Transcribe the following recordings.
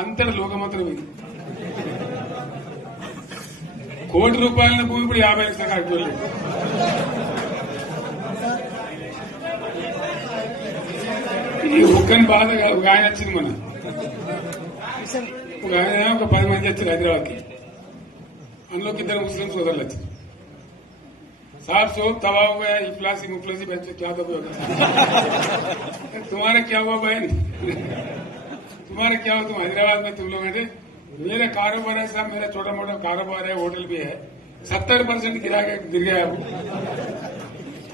అంతటి లోకమంత్రం ఇది కోటి రూపాయల భూమి ఇప్పుడు యాభై లక్షల కాడికి వెళ్ళింది. ఈ ఒక్కని బాధ కాదు, ఒక ఆయన వచ్చింది మన ఒక ఆయన ఒక పది మంది వచ్చారు హైదరాబాద్ కి అందులోకి ఇద్దరు ముస్లిం సోదరులు వచ్చారు साहब सोप तबाह हो गया इफलासी मुफलसी बच्चे क्या दबे होगा तुम्हारा क्या हुआ बहन तुम्हारा क्या हुआ तुम हैदराबाद में तुम लोग हैं मेरा कारोबार है साहब मेरा छोटा मोटा कारोबार है होटल भी है सत्तर परसेंट गिरा के गिर गया अब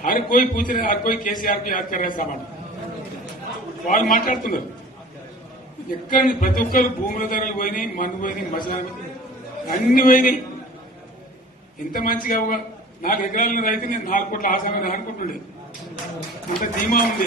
हर कोई पूछ रहे हर कोई केसीआर को याद कर रहा है सामान వాళ్ళు మాట్లాడుతున్నారు ఎక్కడ నుంచి ప్రతి ఒక్కరు భూముల ధరలు పోయినాయి మందు పోయినాయి మసాలా అన్ని పోయినాయి ఎంత మంచిగా ఒక నాలుగు ఎకరాల రైతు నేను నాలుగు కోట్ల ఆసాన అనుకుంటుండే అంత ధీమా ఉంది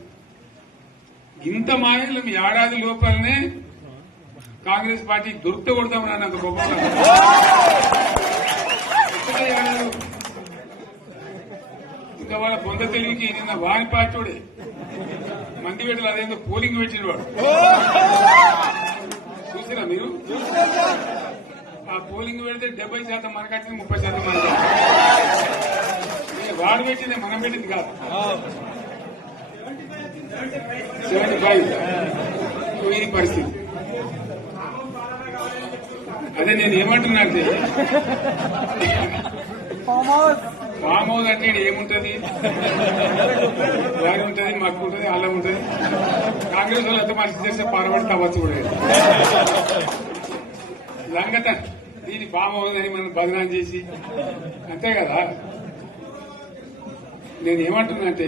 ఇంత మాయలు మీ ఏడాది లోపలనే కాంగ్రెస్ పార్టీ దొరికితే కొడతామని అన్నంత గొప్ప ఇంకా వాళ్ళ బొంద తెలివికి నిన్న వారి పార్టీడే మంది పెట్టలు అదేందో పోలింగ్ పెట్టిన వాడు. చూసిరా మీరు? ఆ పోలింగ్ పెడితే డెబ్బై శాతం మనకు వచ్చింది ముప్పై శాతం మనకు వాడు పెట్టింది మనం పెట్టింది కాదు. Seventy five. ఇది పరిస్థితి. అదే నేను ఏమంటున్నా అంటే ఫామ్ హౌస్ అంటే ఏముంటది? వారి ఉంటది మక్కు ఉంటది అల్లం ఉంటది. కాంగ్రెస్ వాళ్ళు ఎంత మంచి చేస్తే పారబడి తవ్వచ్చు కూడా. సంగత దీని ఫామ్ హౌస్ అని మనం బదనాం చేసి అంతే కదా? నేను ఏమంటున్నా అంటే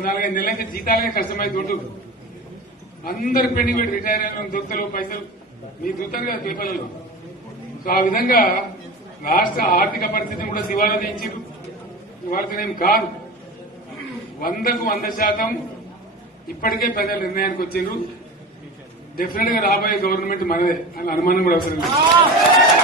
నాలుగైదు నెలల నుంచి జీతాలకే కష్టమై దొడ్డు అందరు పెండింగ్ పెట్టి రిటైర్ అయిన దొరుకుతలు పైసలు. మీ దొరుకుతారు కదా పేపర్లలో సో ఆ విధంగా రాష్ట్ర ఆర్థిక పరిస్థితిని కూడా దివాలా తీయించారు ఇవాళనేం కాదు. వందకు వంద శాతం ఇప్పటికే ప్రజల నిర్ణయానికి వచ్చిండ్రు. డెఫినెట్గా రాబోయే గవర్నమెంట్ మనదే. అని అనుమానం కూడా అవసరం లేదు.